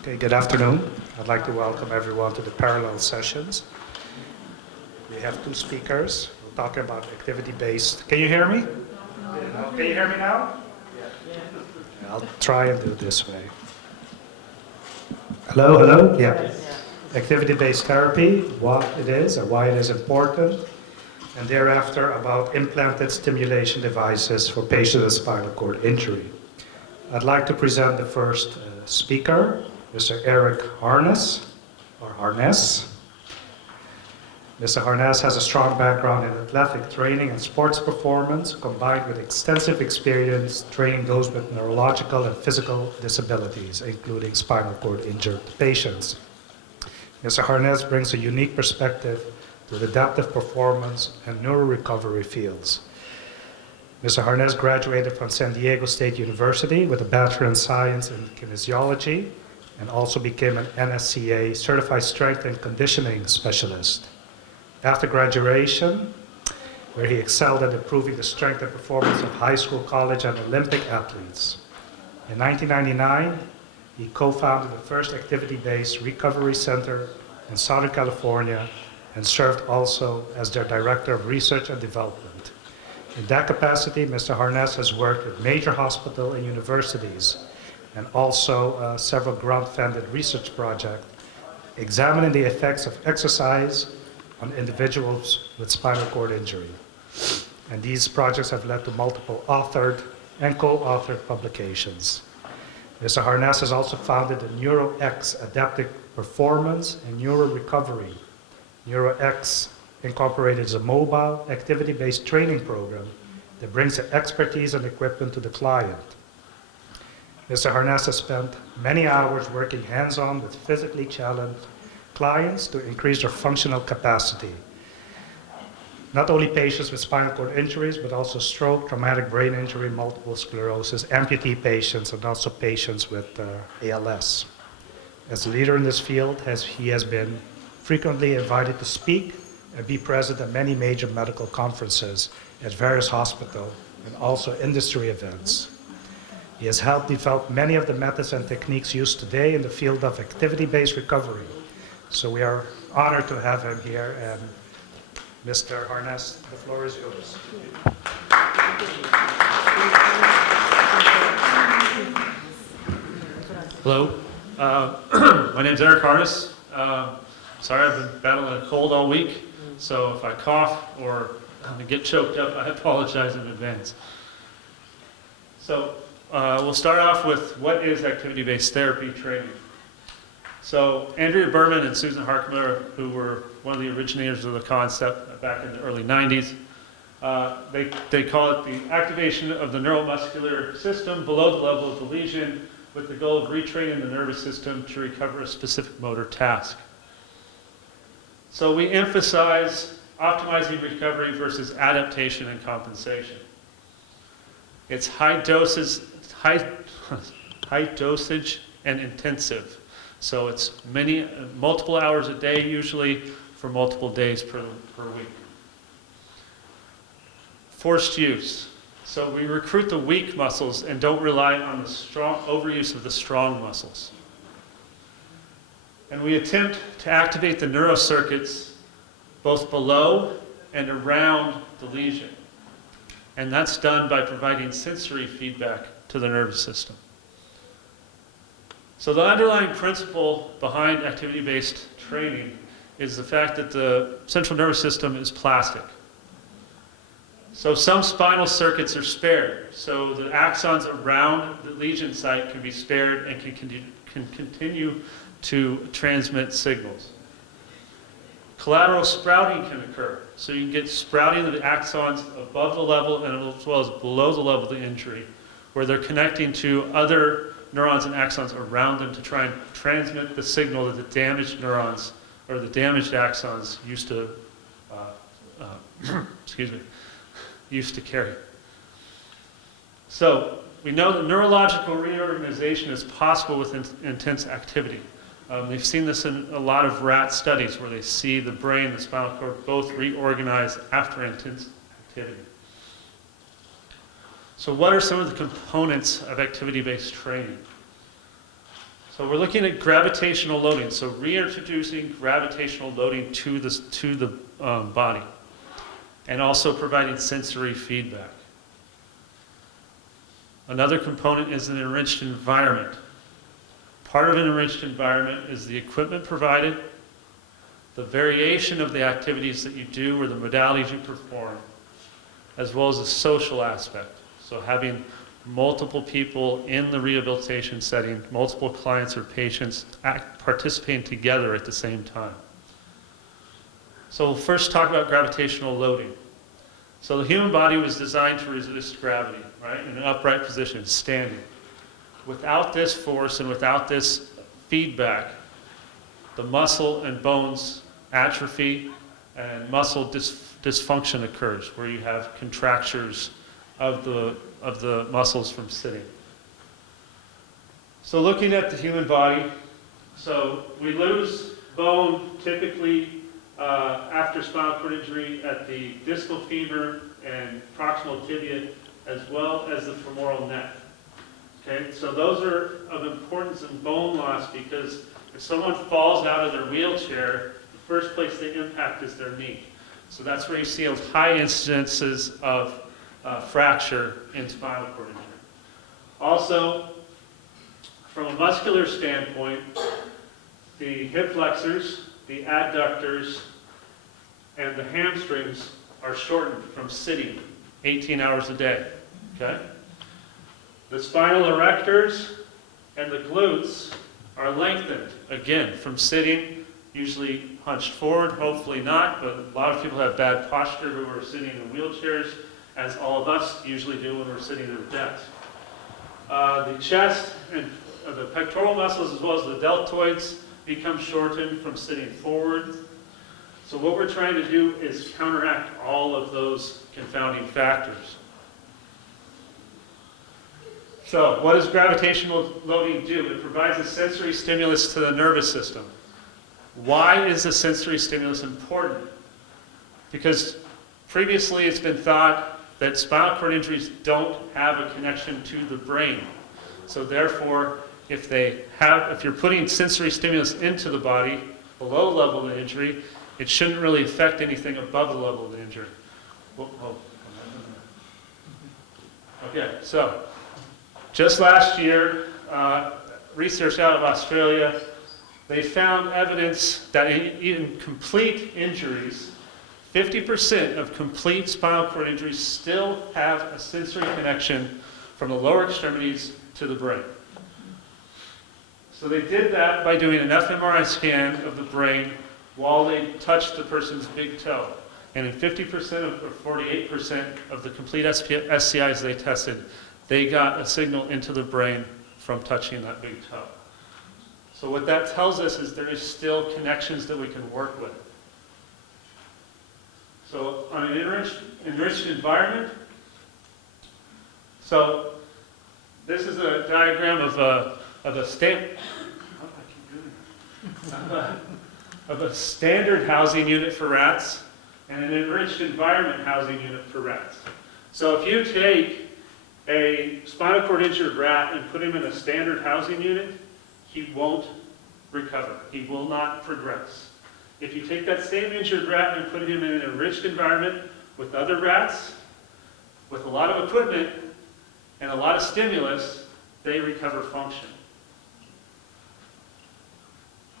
Okay, good afternoon. I'd like to welcome everyone to the parallel sessions. We have two speakers. We're talking about activity-based. Can you hear me? No? Can you hear me now? Yeah. I'll try and do it this way. Hello, hello? Yeah. Activity-based therapy, what it is and why it is important. And thereafter about implanted stimulation devices for patients with spinal cord injury. I'd like to present the first speaker, Mr. Eric Harness, or Harness. Mr. Harness has a strong background in athletic training and sports performance, combined with extensive experience training those with neurological and physical disabilities, including spinal cord injured patients. Mr. Harness brings a unique perspective to the adaptive performance and neuro recovery fields. Mr. Harness graduated from San Diego State University with a Bachelor in Science in Kinesiology and also became an NSCA Certified Strength and Conditioning Specialist. After graduation, where he excelled at improving the strength and performance of high school, college, and Olympic athletes. In 1999, he co-founded the first activity-based recovery center in Southern California and served also as their Director of Research and Development. In that capacity, Mr. Harness has worked with major hospitals and universities and also several grant-funded research projects examining the effects of exercise on individuals with spinal cord injury. And these projects have led to multiple authored and co-authored publications. Mr. Harness has also founded the Neuro Adaptive Performance and Neuro Recovery. Neuro Incorporated is a mobile, activity-based training program that brings the expertise and equipment to the client. Mr. Harness has spent many hours working hands-on with physically challenged clients to increase their functional capacity. Not only patients with spinal cord injuries, but also stroke, traumatic brain injury, multiple sclerosis, amputee patients, and also patients with ALS. As a leader in this field, he has been frequently invited to speak and be present at many major medical conferences at various hospitals and also industry events. He has helped develop many of the methods and techniques used today in the field of activity-based recovery. So we are honored to have him here, and Mr. Harness, the floor is yours. Hello, my name is Eric Harness. Sorry, I've been battling a cold all week, so if I cough or get choked up, I apologize in advance. So we'll start off with what is activity-based therapy training. So Andrea Berman and Susan Harkmiller, who were one of the originators of the concept back in the early 90s, they call it the activation of the neuromuscular system below the level of the lesion with the goal of retraining the nervous system to recover a specific motor task. So we emphasize optimizing recovery versus adaptation and compensation. It's high dosage and intensive. So it's multiple hours a day, usually for multiple days per week. Forced use. So we recruit the weak muscles and don't rely on the strong overuse of the strong muscles. And we attempt to activate the neurocircuits both below and around the lesion. And that's done by providing sensory feedback to the nervous system. So the underlying principle behind activity-based training is the fact that the central nervous system is plastic. So some spinal circuits are spared. So the axons around the lesion site can be spared and can continue to transmit signals. Collateral sprouting can occur. So you can get sprouting of the axons above the level and as well as below the level of the injury, where they're connecting to other neurons and axons around them to try and transmit the signal that the damaged neurons or the damaged axons used to carry. So we know that neurological reorganization is possible with intense activity. They've seen this in a lot of rat studies where they see the brain, the spinal cord, both reorganize after intense activity. So what are some of the components of activity-based training? So we're looking at gravitational loading, so reintroducing gravitational loading to the body, and also providing sensory feedback. Another component is an enriched environment. Part of an enriched environment is the equipment provided, the variation of the activities that you do or the modalities you perform, as well as the social aspect. So having multiple people in the rehabilitation setting, multiple clients or patients participating together at the same time. So we'll first talk about gravitational loading. So the human body was designed to resist gravity, right, in an upright position, standing. Without this force and without this feedback, the muscle and bones atrophy and muscle dysfunction occurs, where you have contractures of the muscles from sitting. So looking at the human body, so we lose bone typically after spinal cord injury at the distal femur and proximal tibia, as well as the femoral neck. Okay, so those are of importance in bone loss because if someone falls out of their wheelchair, the first place they impact is their knee. So that's where you see high incidences of fracture in spinal cord injury. Also, from a muscular standpoint, the hip flexors, the adductors, and the hamstrings are shortened from sitting 18 hours a day. Okay? The spinal erectors and the glutes are lengthened, again, from sitting, usually hunched forward, hopefully not, but a lot of people have bad posture who are sitting in wheelchairs, as all of us usually do when we're sitting at a desk. The chest and the pectoral muscles as well as the deltoids become shortened from sitting forward. So what we're trying to do is counteract all of those confounding factors. So what does gravitational loading do? It provides a sensory stimulus to the nervous system. Why is the sensory stimulus important? Because previously it's been thought that spinal cord injuries don't have a connection to the brain. So therefore, if you're putting sensory stimulus into the body below the level of the injury, it shouldn't really affect anything above the level of the injury. Okay, so just last year, research out of Australia, they found evidence that in complete injuries, 50% of complete spinal cord injuries still have a sensory connection from the lower extremities to the brain. So they did that by doing an fMRI scan of the brain while they touched the person's big toe. And in 50% or 48% of the complete SCIs they tested, they got a signal into the brain from touching that big toe. So what that tells us is there is still connections that we can work with. So on an enriched environment, so this is a diagram of a standard housing unit for rats and an enriched environment housing unit for rats. So if you take a spinal cord injured rat and put him in a standard housing unit, he won't recover. He will not progress. If you take that same injured rat and put him in an enriched environment with other rats, with a lot of equipment and a lot of stimulus, they recover function.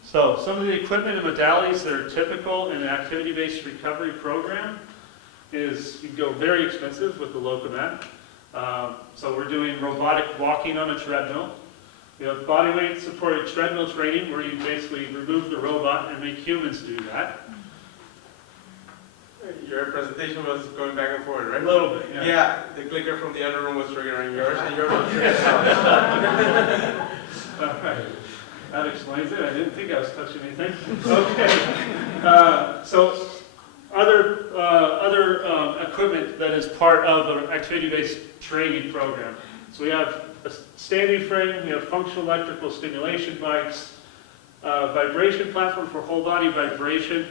So some of the equipment and modalities that are typical in an activity-based recovery program is, you go very expensive with the Locomat. So we're doing robotic walking on a treadmill. We have body weight supported treadmill training where you basically remove the robot and make humans do that. Your presentation was going back and forth, right? A little bit, yeah. Yeah, the clicker from the other room was triggering yours, and yours was triggering ours. All right. That explains it. I didn't think I was touching anything. Okay. So other equipment that is part of an activity-based training program. So we have a standing frame, we have functional electrical stimulation bikes, vibration platform for whole body vibration,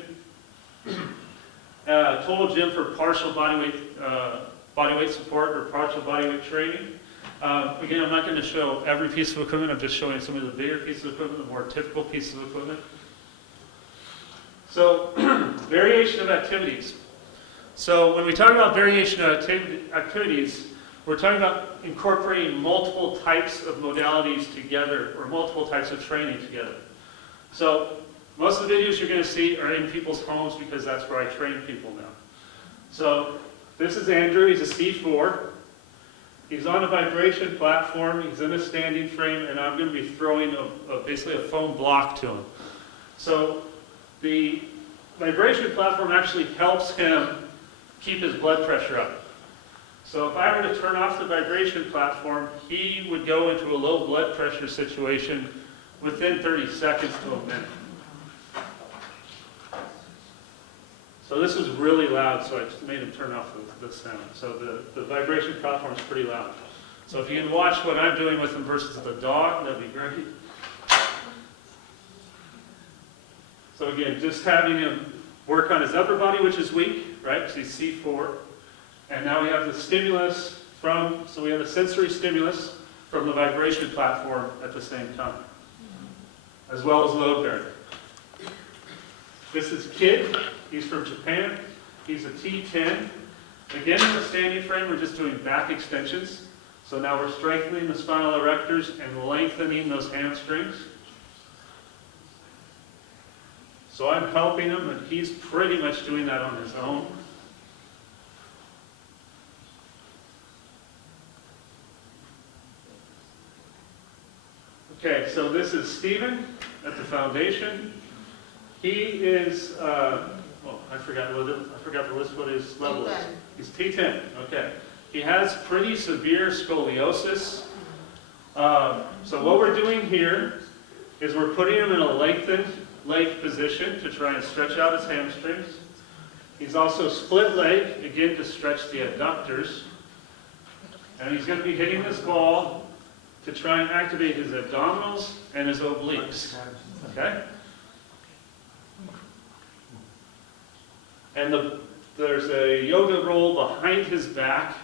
total gym for partial body weight support or partial body weight training, Again, I'm not going to show every piece of equipment. I'm just showing some of the bigger pieces of equipment, the more typical pieces of equipment. So, variation of activities. So when we talk about variation of activities, we're talking about incorporating multiple types of modalities together, or multiple types of training together. So most of the videos you're going to see are in people's homes because that's where I train people now. So this is Andrew, he's a C4. He's on a vibration platform, he's in a standing frame, and I'm going to be throwing basically a foam block to him. So the vibration platform actually helps him keep his blood pressure up. So if I were to turn off the vibration platform, he would go into a low blood pressure situation within 30 seconds to a minute. So this is really loud, so I just made him turn off the sound. So the vibration platform is pretty loud. So if you can watch what I'm doing with him versus the dog, that'd be great. So again, just having him work on his upper body, which is weak, right? So he's C4. And now we have the stimulus so we have the sensory stimulus from the vibration platform at the same time, as well as load bearing. This is Kid. He's from Japan. He's a T10. Again, in the standing frame, we're just doing back extensions. So now we're strengthening the spinal erectors and lengthening those hamstrings. So I'm helping him, and he's pretty much doing that on his own. Okay, so this is Stephen at the foundation. He is, I forgot to list what his level is. He's T10, okay. He has pretty severe scoliosis. So what we're doing here is we're putting him in a lengthened leg position to try and stretch out his hamstrings. He's also split leg, again to stretch the adductors. And he's going to be hitting this ball to try and activate his abdominals and his obliques. Okay? And there's a yoga roll behind his back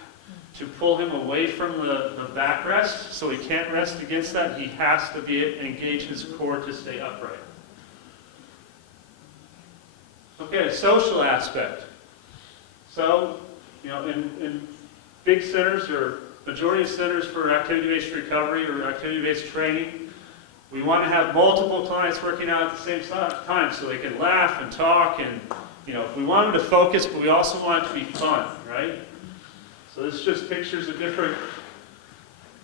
to pull him away from the backrest, so he can't rest against that. He has to engage his core to stay upright. Okay, social aspect. So, in big centers or majority of centers for activity-based recovery or activity-based training, we want to have multiple clients working out at the same time so they can laugh and talk and, if we want them to focus, but we also want it to be fun, right? So this is just pictures of different,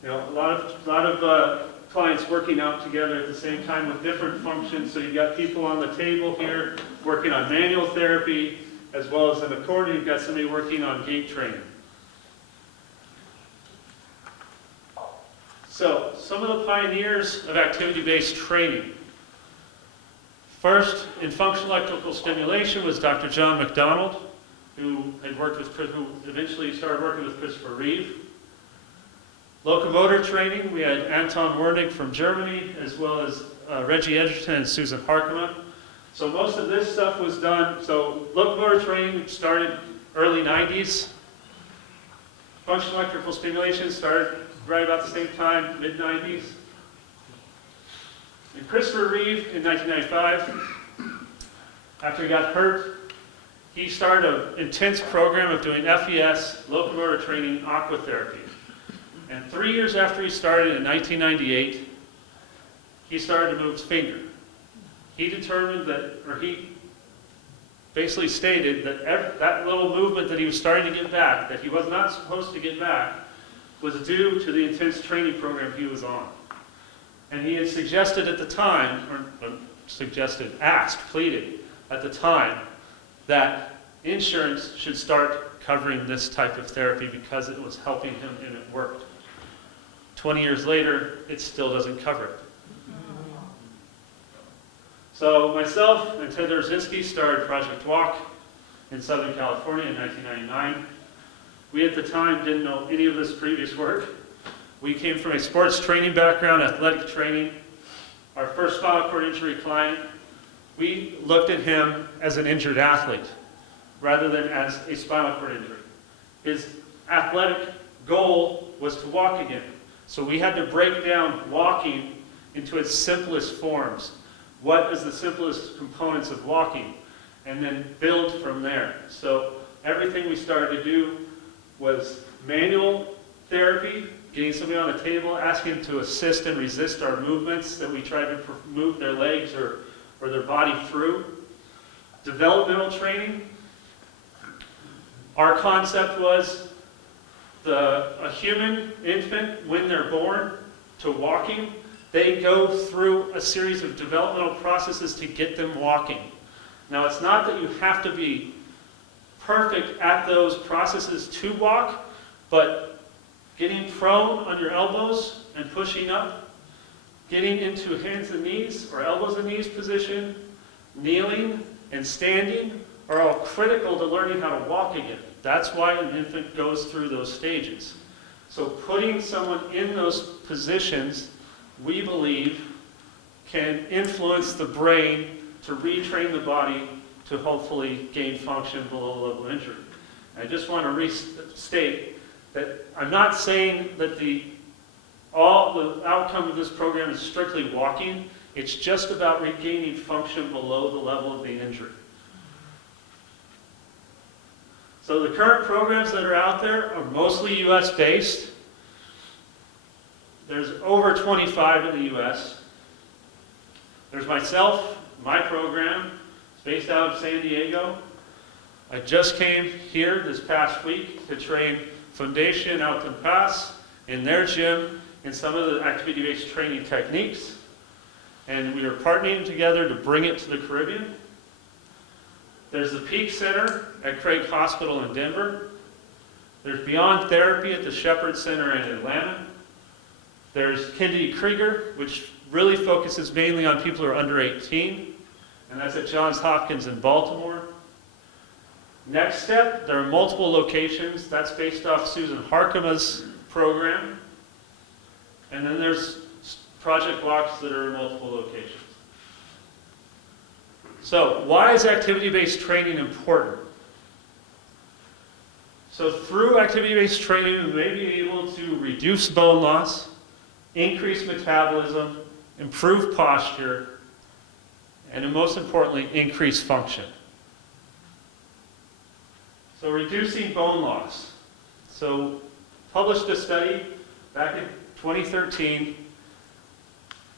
a lot of clients working out together at the same time with different functions. So you've got people on the table here working on manual therapy, as well as in the corner you've got somebody working on gait training. So, some of the pioneers of activity-based training. First, in functional electrical stimulation was Dr. John McDonald, who eventually started working with Christopher Reeve. Locomotor training, we had Anton Wernig from Germany, as well as Reggie Edgerton and Susan Harkema. So most of this stuff was done, so locomotor training started early 90s. Functional electrical stimulation started right about the same time, mid-90s. And Christopher Reeve in 1995, after he got hurt, he started an intense program of doing FES, locomotor training, aquatherapy. And 3 years after he started in 1998, he started to move his finger. He determined he basically stated that that little movement that he was starting to get back, that he was not supposed to get back, was due to the intense training program he was on. And he had suggested at the time, pleaded at the time, that insurance should start covering this type of therapy because it was helping him and it worked. 20 years later, it still doesn't cover it. So myself and Ted Dorzinski started Project Walk in Southern California in 1999. We at the time didn't know any of this previous work. We came from a sports training background, athletic training. Our first spinal cord injury client, we looked at him as an injured athlete rather than as a spinal cord injury. His athletic goal was to walk again. So we had to break down walking into its simplest forms. What is the simplest components of walking? And then build from there. So everything we started to do was manual therapy, getting somebody on a table, asking them to assist and resist our movements that we tried to move their legs or their body through. Developmental training. Our concept was a human infant, when they're born to walking, they go through a series of developmental processes to get them walking. Now, it's not that you have to be perfect at those processes to walk, but getting prone on your elbows and pushing up, getting into hands and knees or elbows and knees position, kneeling and standing are all critical to learning how to walk again. That's why an infant goes through those stages. So putting someone in those positions, we believe, can influence the brain to retrain the body to hopefully gain function below the level of injury. I just want to restate that I'm not saying that all the outcome of this program is strictly walking. It's just about regaining function below the level of the injury. So the current programs that are out there are mostly US based. There's over 25 in the US. There's myself, my program. It's based out of San Diego. I just came here this past week to train Fundashon, Alton, Paas in their gym in some of the activity-based training techniques. And we are partnering together to bring it to the Caribbean. There's the Peak Center at Craig Hospital in Denver. There's Beyond Therapy at the Shepherd Center in Atlanta. There's Kennedy Krieger, which really focuses mainly on people who are under 18, and that's at Johns Hopkins in Baltimore. Next Step, there are multiple locations. That's based off Susan Harkema's program. And then there's project blocks that are in multiple locations. So, why is activity-based training important? So through activity-based training, we may be able to reduce bone loss, increase metabolism, improve posture, and most importantly, increase function. So reducing bone loss. So published a study back in 2013,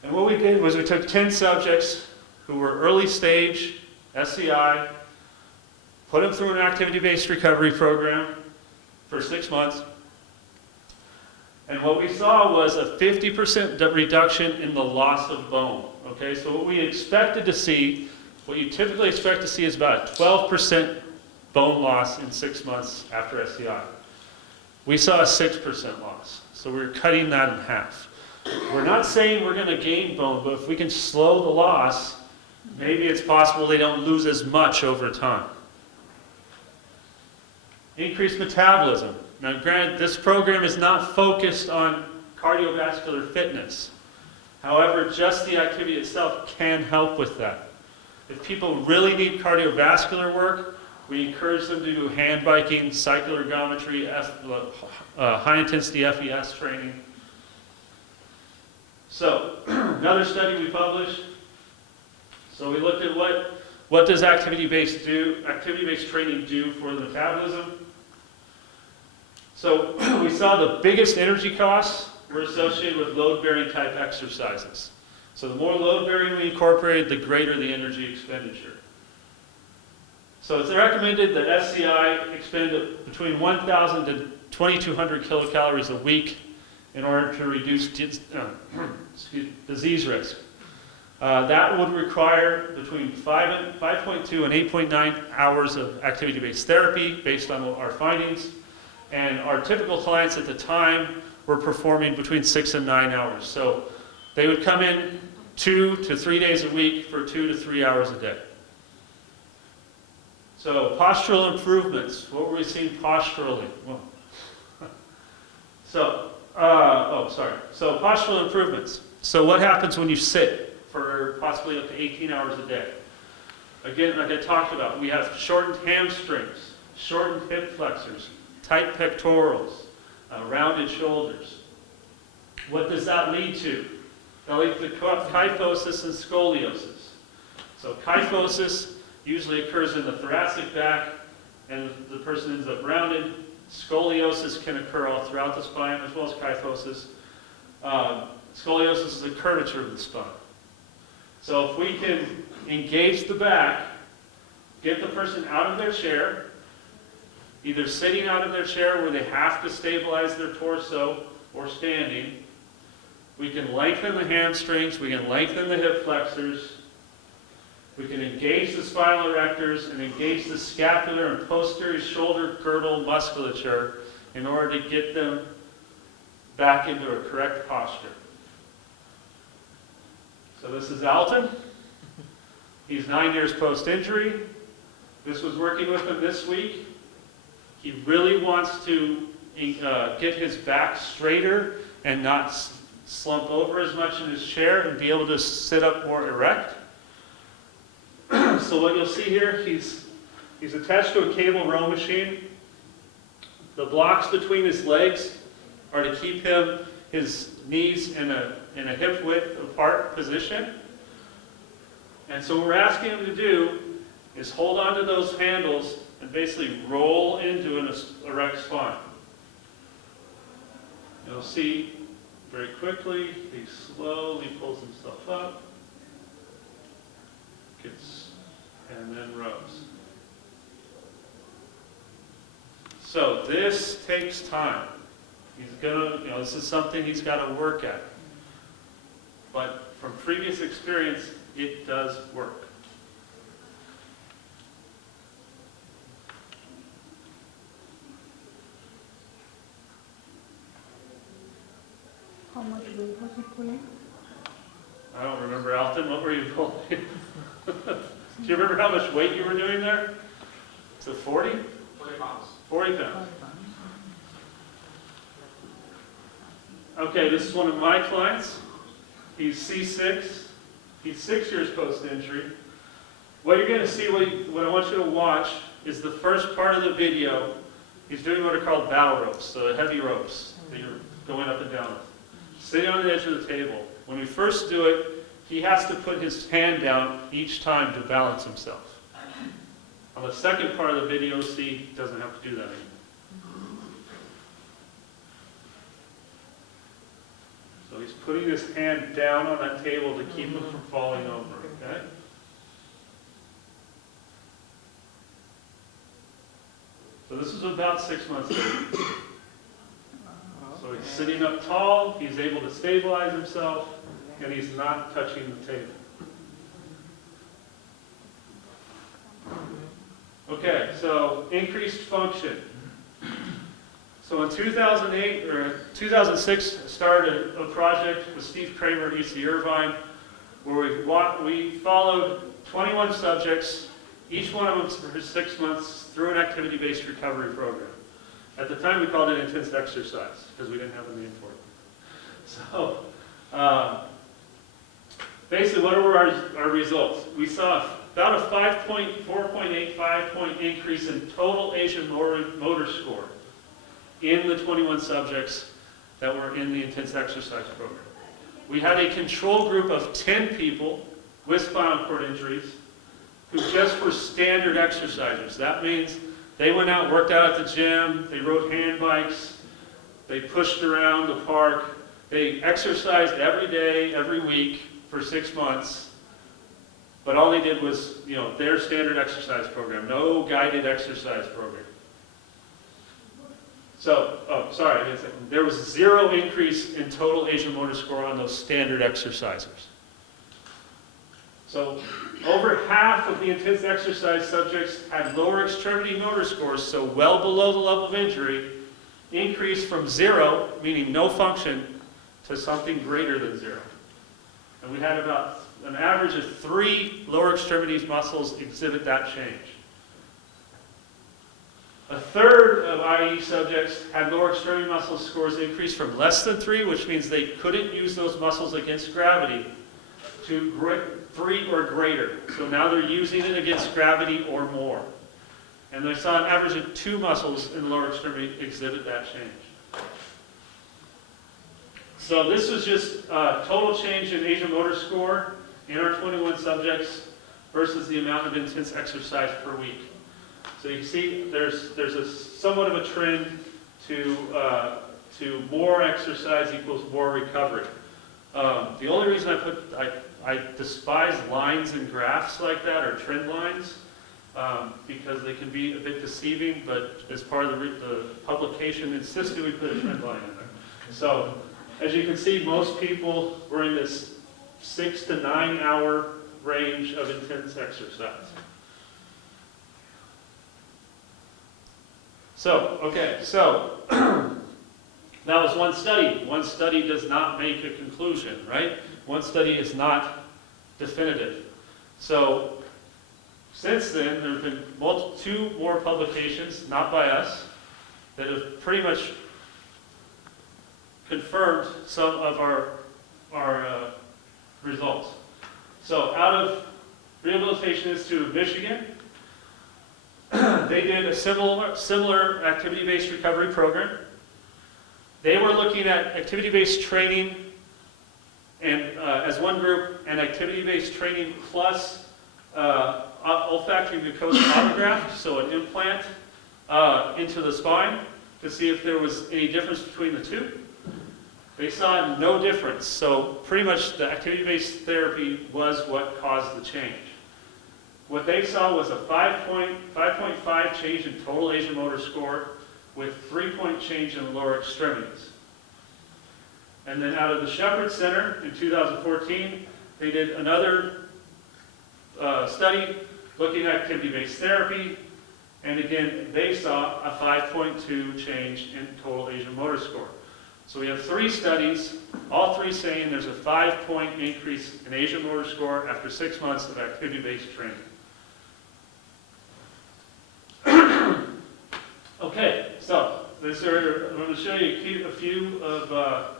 and what we did was we took 10 subjects who were early stage SCI, put them through an activity-based recovery program for 6 months, and what we saw was a 50% reduction in the loss of bone. Okay, so what we expected to see, what you typically expect to see is about a 12% bone loss in 6 months after SCI. We saw a 6% loss, so we're cutting that in half. We're not saying we're going to gain bone, but if we can slow the loss, maybe it's possible they don't lose as much over time. Increased metabolism. Now granted, this program is not focused on cardiovascular fitness. However, just the activity itself can help with that. If people really need cardiovascular work, we encourage them to do hand biking, cycle ergometry, high-intensity FES training. So, another study we published. So we looked at what does activity-based training do for the metabolism. So we saw the biggest energy costs were associated with load-bearing type exercises. So the more load-bearing we incorporated, the greater the energy expenditure. So it's recommended that SCI expend between 1,000 to 2,200 kilocalories a week in order to reduce disease risk. That would require between 5.2 and 8.9 hours of activity-based therapy based on our findings. And our typical clients at the time were performing between 6 and 9 hours. So they would come in 2 to 3 days a week for 2 to 3 hours a day. So postural improvements. What were we seeing posturally? Well, so postural improvements. So what happens when you sit for possibly up to 18 hours a day? Again, like I talked about, we have shortened hamstrings, shortened hip flexors, tight pectorals, rounded shoulders. What does that lead to? That leads to kyphosis and scoliosis. So kyphosis usually occurs in the thoracic back, and the person ends up rounded. Scoliosis can occur all throughout the spine, as well as kyphosis. Scoliosis is the curvature of the spine. So if we can engage the back, get the person out of their chair, either sitting out of their chair where they have to stabilize their torso, or standing, we can lengthen the hamstrings, we can lengthen the hip flexors, we can engage the spinal erectors and engage the scapular and posterior shoulder girdle musculature in order to get them back into a correct posture. So this is Alton. He's 9 years post-injury. This was working with him this week. He really wants to get his back straighter and not slump over as much in his chair and be able to sit up more erect. So what you'll see here, he's attached to a cable row machine. The blocks between his legs are to keep his knees in a hip width apart position. And so what we're asking him to do is hold on to those handles and basically roll into an erect spine. You'll see very quickly, he slowly pulls himself up, and then rows. So this takes time. He's gonna, this is something he's got to work at. But from previous experience, it does work. How much weight was he pulling? I don't remember, Alton. What were you pulling? Do you remember how much weight you were doing there? Is it 40? 40 pounds. 40 pounds. Okay, this is one of my clients. He's C6. He's 6 years post-injury. What you're going to see, what I want you to watch, is the first part of the video. He's doing what are called bow ropes, so heavy ropes that you're going up and down with. Sitting on the edge of the table. When we first do it, he has to put his hand down each time to balance himself. On the second part of the video, see, he doesn't have to do that anymore. So he's putting his hand down on that table to keep him from falling over, okay? So this is about 6 months later. So he's sitting up tall, he's able to stabilize himself, and he's not touching the table. Okay, so increased function. So in 2008 or 2006, I started a project with Steve Kramer at UC Irvine, where we followed 21 subjects, each one of them for 6 months, through an activity-based recovery program. At the time, we called it intense exercise, because we didn't have a name for it. So, basically, what were our results? We saw about a 4.8 increase in total Asian motor score in the 21 subjects that were in the intense exercise program. We had a control group of 10 people with spinal cord injuries who just were standard exercisers. That means they went out, worked out at the gym, they rode hand bikes, they pushed around the park, they exercised every day, every week for 6 months, but all they did was, their standard exercise program, no guided exercise program. So, there was 0 increase in total Asian motor score on those standard exercisers. So, over half of the intense exercise subjects had lower extremity motor scores, so well below the level of injury, increased from 0, meaning no function, to something greater than 0. And we had about an average of 3 lower extremities muscles exhibit that change. A third of IE subjects had lower extremity muscle scores increase from less than 3, which means they couldn't use those muscles against gravity, to 3 or greater. So now they're using it against gravity or more. And they saw an average of 2 muscles in the lower extremity exhibit that change. So this was just total change in Asian motor score in our 21 subjects versus the amount of intense exercise per week. So you see there's a somewhat of a trend to more exercise equals more recovery. The only reason I despise lines and graphs like that, or trend lines, because they can be a bit deceiving, but as part of the publication insisted we put a trend line in there. So as you can see, most people were in this 6 to 9 hour range of intense exercise. So, okay, so that was one study. One study does not make a conclusion, right? One study is not definitive. So since then, there have been two more publications, not by us, that have pretty much confirmed some of our results. So out of Rehabilitation Institute of Michigan, they did a similar activity-based recovery program. They were looking at activity-based training and as one group, and activity-based training plus olfactory mucosa autograft, so an implant into the spine, to see if there was any difference between the two. They saw no difference, so pretty much the activity-based therapy was what caused the change. What they saw was a 5.5 change in total Asian motor score with 3-point change in the lower extremities. And then out of the Shepherd Center in 2014, they did another study looking at activity-based therapy, and again, they saw a 5.2 change in total Asian motor score. So we have 3 studies, all 3 saying there's a 5-point increase in Asian motor score after 6 months of activity-based training. Okay, so I'm going to show you a few of a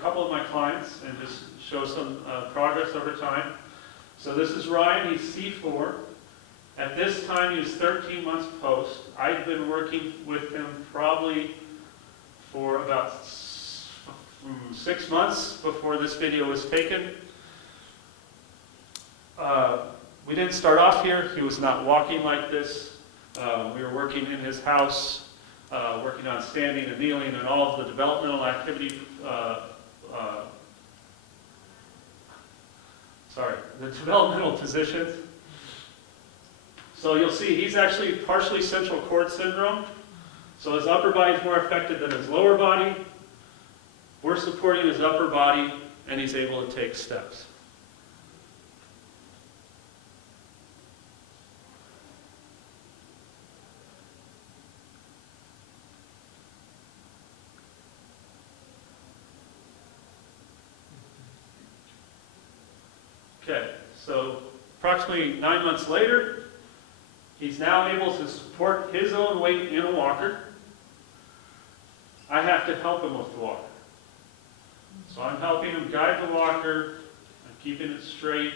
couple of my clients and just show some progress over time. So this is Ryan, he's C4. At this time, he was 13 months post. I'd been working with him probably for about 6 months before this video was taken. We didn't start off here. He was not walking like this. We were working in his house, working on standing and kneeling and all of the developmental activity, the developmental positions. So you'll see he's actually partially central cord syndrome. So his upper body is more affected than his lower body. We're supporting his upper body, and he's able to take steps. Okay, so approximately 9 months later, he's now able to support his own weight in a walker. I have to help him with the walker. So I'm helping him guide the walker, I'm keeping it straight,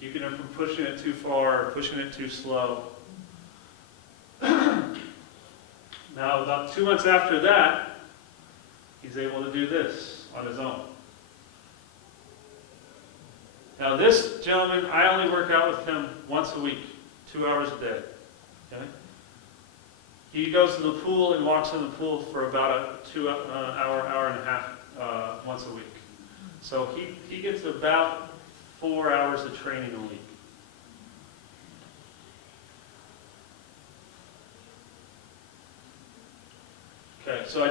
keeping him from pushing it too far or pushing it too slow. Now, about 2 months after that, he's able to do this on his own. Now this gentleman, I only work out with him once a week, 2 hours a day. Okay? He goes to the pool and walks in the pool for about a hour and a half once a week. So he gets about 4 hours of training a week. Okay, so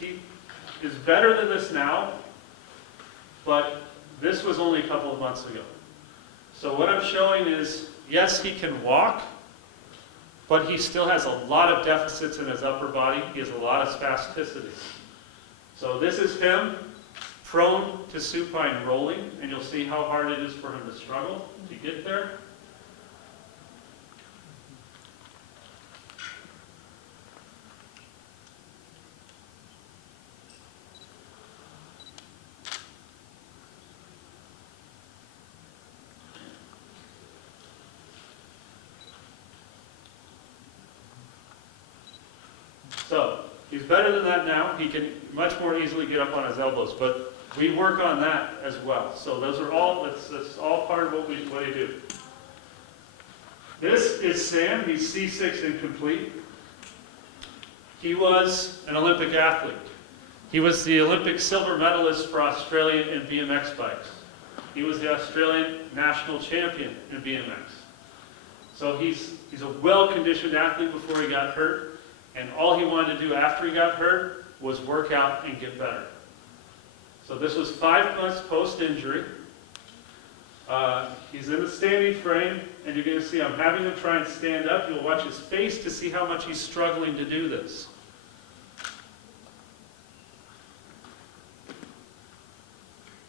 he is better than this now, but this was only a couple of months ago. So what I'm showing is, yes, he can walk, but he still has a lot of deficits in his upper body. He has a lot of spasticity. So this is him prone to supine rolling, and you'll see how hard it is for him to struggle to get there. So He's better than that now. He can much more easily get up on his elbows, but we work on that as well. So those are all, that's all part of what we do. This is Sam. He's C6 incomplete. He was an Olympic athlete. He was the Olympic silver medalist for Australia in BMX bikes. He was the Australian national champion in BMX. So he's a well-conditioned athlete before he got hurt, and all he wanted to do after he got hurt was work out and get better. So this was 5 months post-injury. He's in the standing frame, and you're going to see I'm having him try and stand up. You'll watch his face to see how much he's struggling to do this.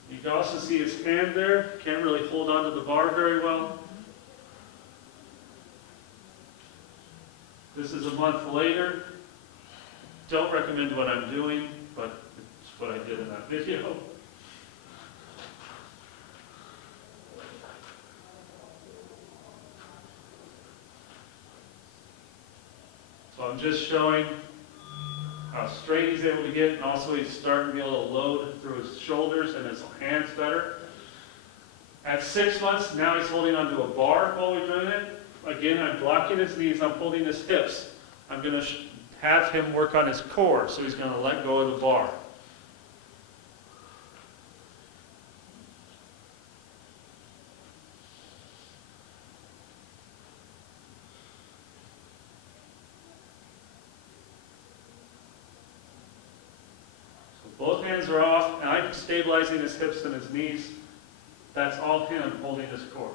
You can also see his hand there. Can't really hold onto the bar very well. This is a month later. Don't recommend what I'm doing, but it's what I did in that video. So I'm just showing how straight he's able to get, and also he's starting to be able to load through his shoulders and his hands better. At 6 months, now he's holding onto a bar while we're doing it. Again, I'm blocking his knees, I'm holding his hips. I'm going to have him work on his core, so he's going to let go of the bar. Both hands are off, and I'm stabilizing his hips and his knees. That's all him holding his core.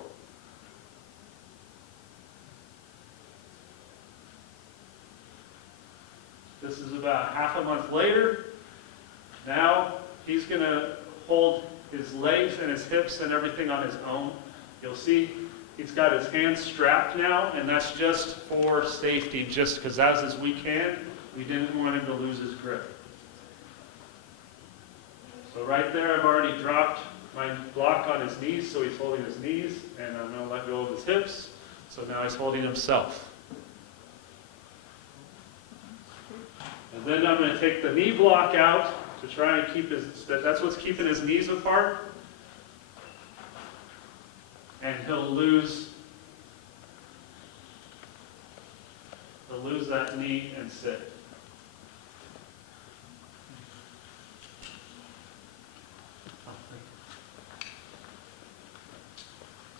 This is about half a month later. Now he's going to hold his legs and his hips and everything on his own. You'll see he's got his hands strapped now, and that's just for safety, just because that's as we can. We didn't want him to lose his grip. So right there, I've already dropped my block on his knees, so he's holding his knees, and I'm going to let go of his hips. So now he's holding himself. And then I'm going to take the knee block out to try and keep that's what's keeping his knees apart. And he'll lose that knee and sit.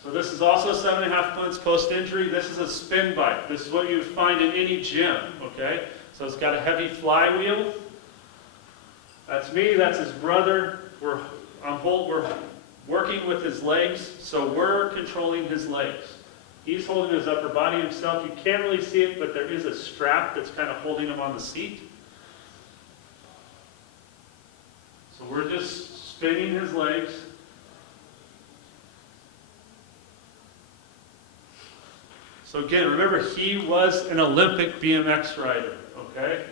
So this is also 7.5 months post-injury. This is a spin bike. This is what you would find in any gym, okay? So it's got a heavy flywheel. That's me, that's his brother. We're working with his legs, so we're controlling his legs. He's holding his upper body himself. You can't really see it, but there is a strap that's kind of holding him on the seat. So we're just spinning his legs. So again, remember, he was an Olympic BMX rider, okay?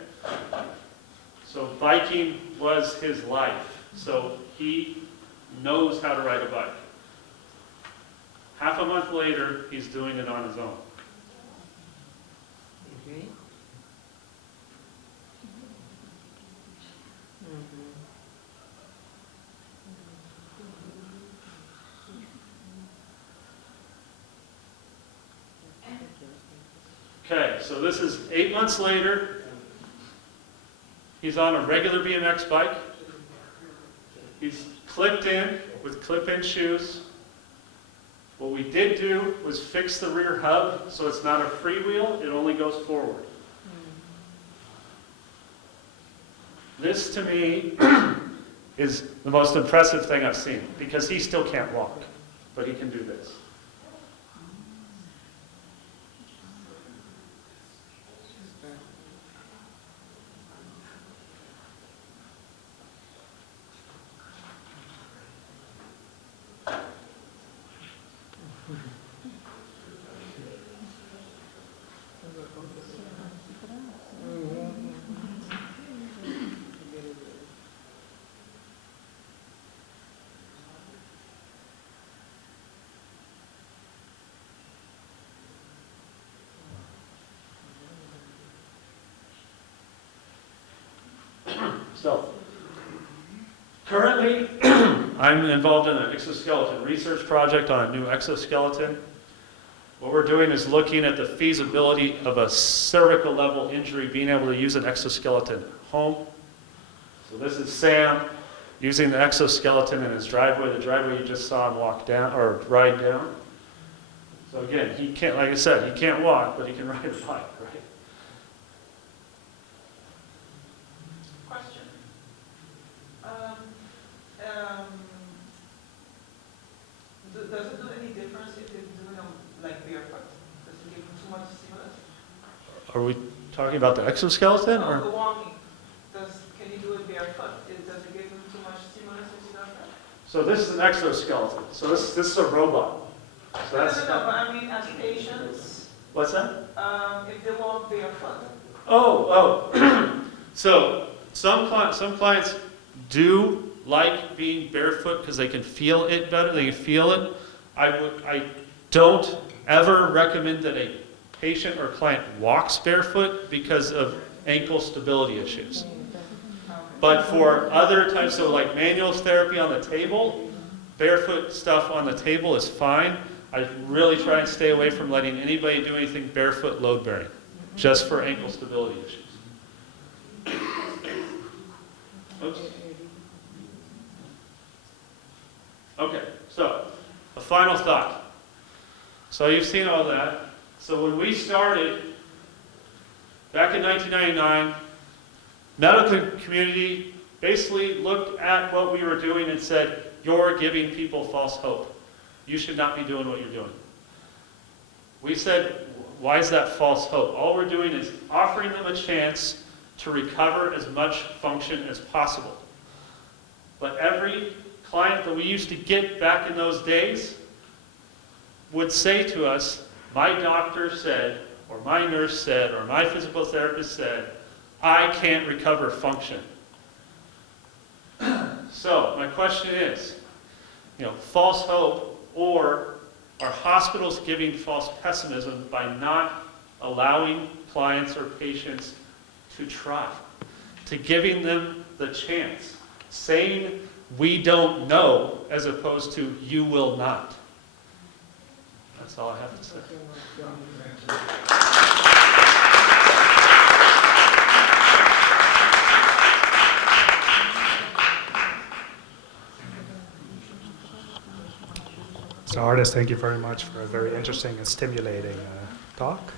So biking was his life. So he knows how to ride a bike. Half a month later, he's doing it on his own. Okay. Okay, so this is 8 months later. He's on a regular BMX bike. He's clipped in with clip-in shoes. What we did do was fix the rear hub so it's not a freewheel, it only goes forward. This, to me, is the most impressive thing I've seen, because he still can't walk, but he can do this. So, currently, I'm involved in an exoskeleton research project on a new exoskeleton. What we're doing is looking at the feasibility of a cervical level injury being able to use an exoskeleton home. So this is Sam using the exoskeleton in his driveway, the driveway you just saw him walk down or ride down. So again, he can't, like I said, he can't walk, but he can ride a bike, right? Question. Does it do any difference if it's doing them like barefoot? Does it give them too much stimulus? Are we talking about the exoskeleton No, or? the walking. Can you do it barefoot? Does it give them too much stimulus if you does that? So this is an exoskeleton. So this is a robot. So that's, No, but I mean as patients, what's that? if they walk barefoot. Oh. So some clients do like being barefoot because they can feel it better. They can feel it. I don't ever recommend that a patient or client walks barefoot because of ankle stability issues. But for other types of like manual therapy on the table, barefoot stuff on the table is fine. I really try and stay away from letting anybody do anything barefoot load bearing, just for ankle stability issues. Oops. Okay, so a final thought. So you've seen all that. So when we started back in 1999, medical community basically looked at what we were doing and said, you're giving people false hope. You should not be doing what you're doing. We said, why is that false hope? All we're doing is offering them a chance to recover as much function as possible. But every client that we used to get back in those days would say to us, my doctor said, or my nurse said, or my physical therapist said, I can't recover function. So my question is, false hope, or are hospitals giving false pessimism by not allowing clients or patients to try, to giving them the chance, saying we don't know as opposed to you will not? That's all I have to say. So artist, thank you very much for a very interesting and stimulating talk.